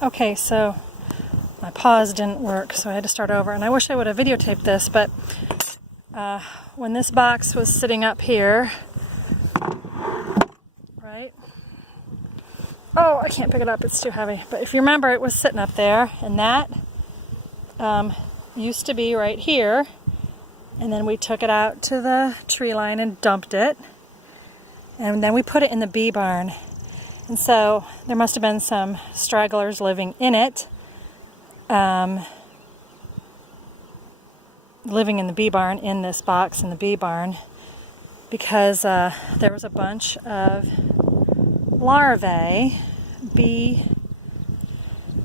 Okay, so my pause didn't work, so I had to start over. And I wish I would have videotaped this, but when this box was sitting up here, right? Oh, I can't pick it up, it's too heavy. But if you remember, it was sitting up there, and that used to be right here. And then we took it out to the tree line and dumped it. And then we put it in the bee barn. And so there must have been some stragglers living in it. Living in the bee barn, in this box in the bee barn, because there was a bunch of larvae,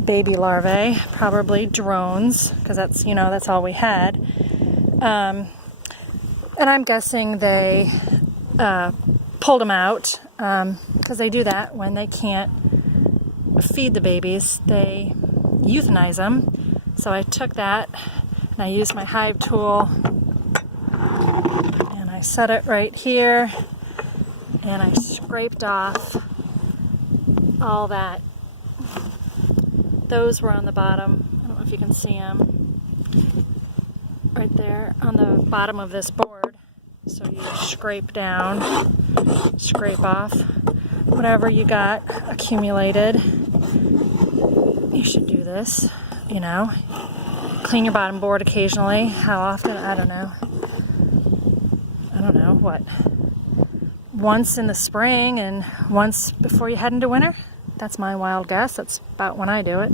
baby larvae, probably drones, because that's all we had. And I'm guessing they pulled them out, because they do that when they can't feed the babies. They euthanize them. So I took that and I used my hive tool and I set it right here and I scraped off all that. Those were on the bottom. I don't know if you can see them. Right there on the bottom of this board. So you scrape down, scrape off whatever you got accumulated. You should do this, Clean your bottom board occasionally. How often? I don't know. What? Once in the spring and once before you head into winter? That's my wild guess. That's about when I do it.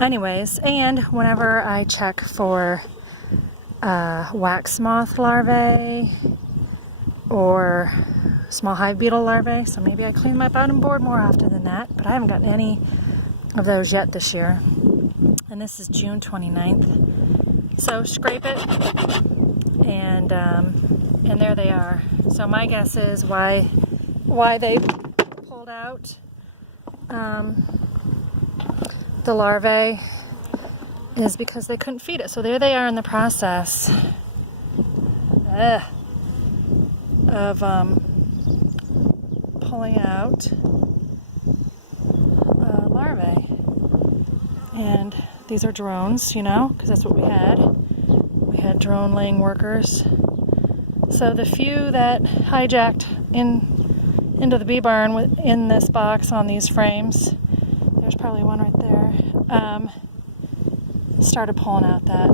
Anyways, and whenever I check for wax moth larvae or small hive beetle larvae, so maybe I clean my bottom board more often than that, but I haven't gotten any of those yet this year. And this is June 29th. So scrape it, and there they are. So my guess is why they pulled out the larvae is because they couldn't feed it. So there they are in the process of pulling out larvae. And these are drones, because that's what we had. We had drone laying workers. So the few that hijacked into the bee barn in this box on these frames, there's probably one right there, started pulling out that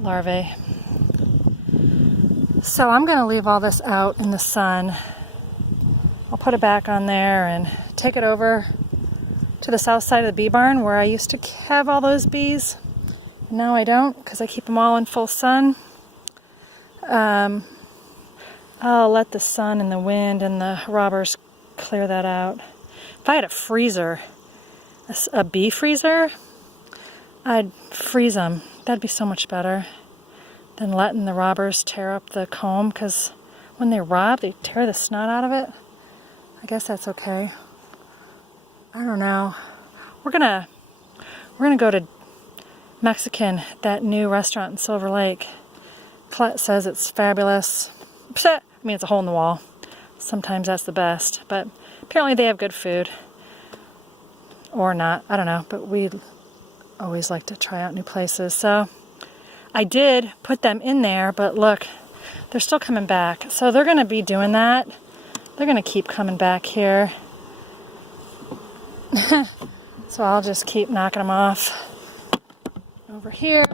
larvae. So I'm going to leave all this out in the sun. I'll put it back on there and take it over to the south side of the bee barn where I used to have all those bees. Now I don't, because I keep them all in full sun. I'll let the sun and the wind and the robbers clear that out. If I had a freezer, a bee freezer, I'd freeze them. That'd be so much better than letting the robbers tear up the comb, because when they rob, they tear the snot out of it. I guess that's okay. I don't know. We're gonna go to Mexican, that new restaurant in Silver Lake. Colette says it's fabulous. I mean, it's a hole in the wall. Sometimes that's the best, but apparently they have good food. Or not, I don't know, but we always like to try out new places. So I did put them in there, but look, they're still coming back. So they're gonna be doing that. They're gonna keep coming back here. So I'll just keep knocking them off over here.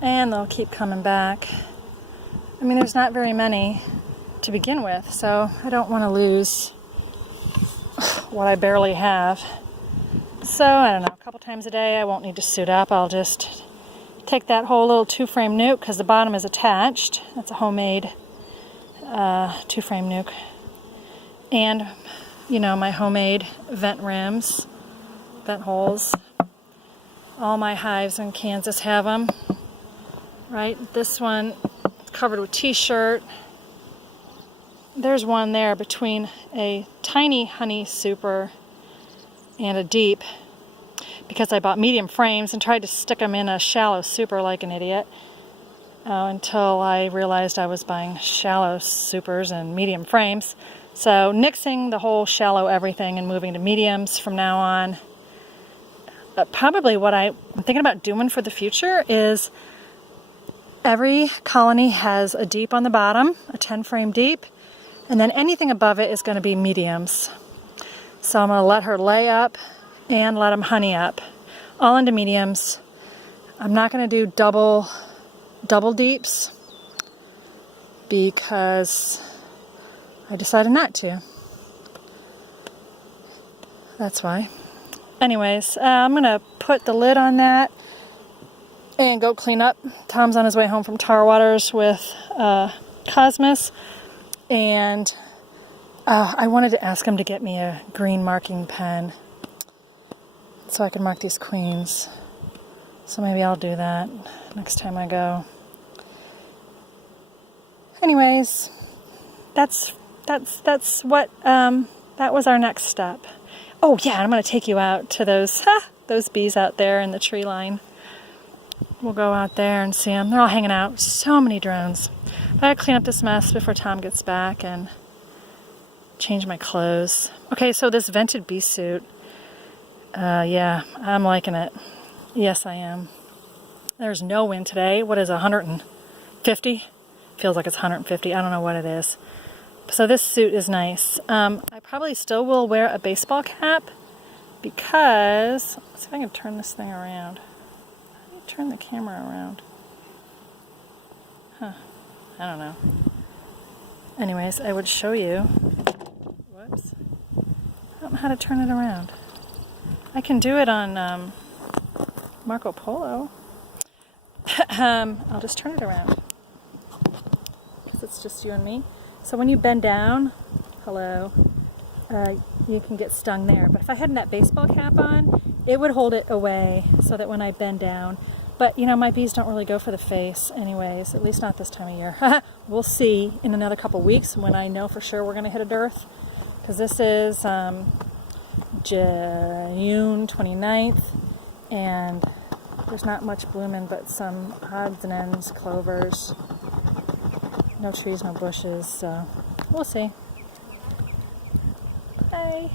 And they'll keep coming back. I mean, there's not very many to begin with, so I don't want to lose what I barely have. So, I don't know, a couple times a day I won't need to suit up. I'll just take that whole little 2-frame nuke, because the bottom is attached. That's a homemade 2-frame nuke. And, my homemade vent rims, vent holes. All my hives in Kansas have them. Right, this one is covered with t-shirt. There's one there between a tiny honey super and a deep, because I bought medium frames and tried to stick them in a shallow super like an idiot, until I realized I was buying shallow supers and medium frames. So nixing the whole shallow everything and moving to mediums from now on. Probably what I'm thinking about doing for the future is every colony has a deep on the bottom, a 10 frame deep, and then anything above it is going to be mediums. So I'm going to let her lay up and let them honey up, all into mediums. I'm not going to do double deeps because I decided not to. That's why. Anyways, I'm going to put the lid on that and go clean up. Tom's on his way home from Tar Waters with Cosmos, and I wanted to ask him to get me a green marking pen so I can mark these queens. So maybe I'll do that next time I go. Anyways, that's what that was our next step. Oh yeah, I'm going to take you out to those bees out there in the tree line. We'll go out there and see them. They're all hanging out. So many drones. But I gotta clean up this mess before Tom gets back and change my clothes. Okay, so this vented bee suit. Yeah, I'm liking it. Yes, I am. There's no wind today. What is it, 150? Feels like it's 150. I don't know what it is. So this suit is nice. I probably still will wear a baseball cap because, let's see if I can turn this thing around. How do you turn the camera around? Huh, I don't know. Anyways, I would show you. Whoops. I don't know how to turn it around. I can do it on Marco Polo. I'll just turn it around because it's just you and me. So when you bend down, hello, you can get stung there. But if I had that baseball cap on, it would hold it away so that when I bend down. But, you know, my bees don't really go for the face anyways, at least not this time of year. We'll see in another couple weeks when I know for sure we're going to hit a dearth. Because this is June 29th, and there's not much blooming but some odds and ends, clovers. No trees, no bushes, so we'll see. Bye.